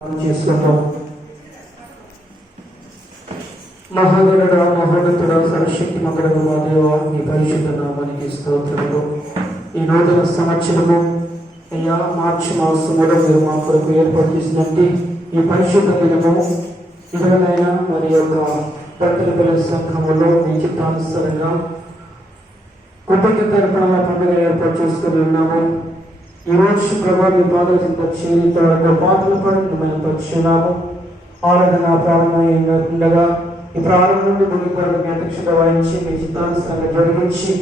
చేసుకుంటాం. మహోన్నతుడా మహోన్నతుడా సర్వశక్తి మంగళము మా దేవ, నీ పరిశుద్ధ నామానికి స్తోత్రములు. ఈ నూతన సంవత్సరము అయ్యా మార్చి మాసములో మీరు మా కొరకు ఏర్పాటు చేసినట్టు ఈ పరిశుద్ధ దినము ఇదనైనా మరి యొక్క భక్తుల పిల్లల సంఘములో మీ చిత్తానుసారంగా కుటుంబ తరపున పండుగ ఏర్పాటు చేసుకుని ఉన్నాము. ఈ రోజు ప్రభావ మీ పాదల చింత చేరితో పాత్రలు పడి మేము పక్షున్నాము. ఆరాధన ప్రారంభంగా ఈ ప్రారంభం నుండి ముగిపోవడానికి అధ్యక్షత వహించి మీ చిత్తానుసారంగా జరిగించి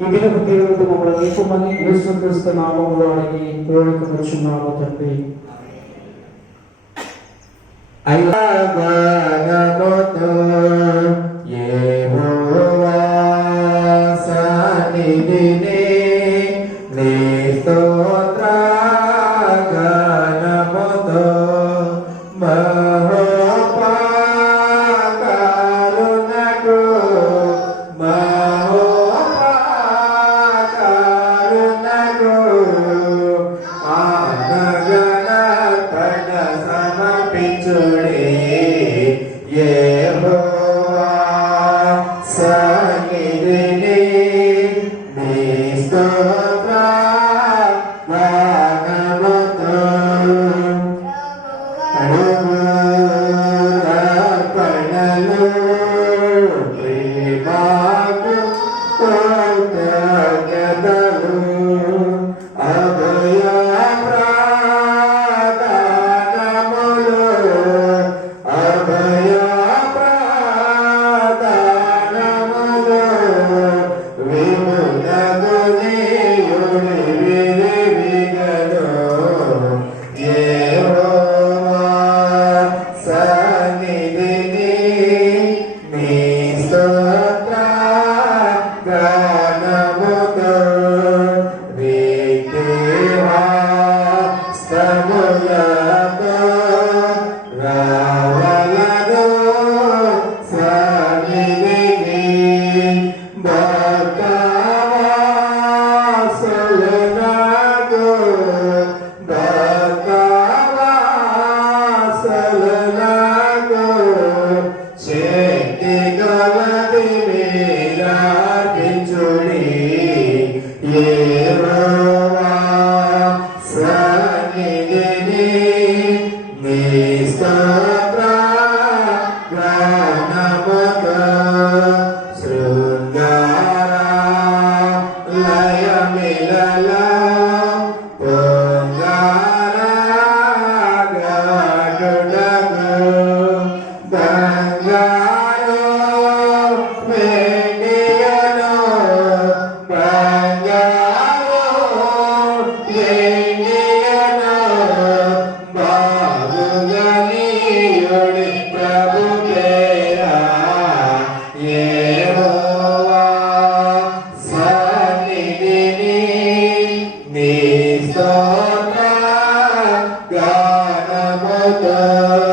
ఈ విలువ దేవుడు మమ్మల్ని నిలుపుమని యేసుక్రీస్తు నామములో అడిగి వేడుకొనుచున్నాము తండ్రి. Gather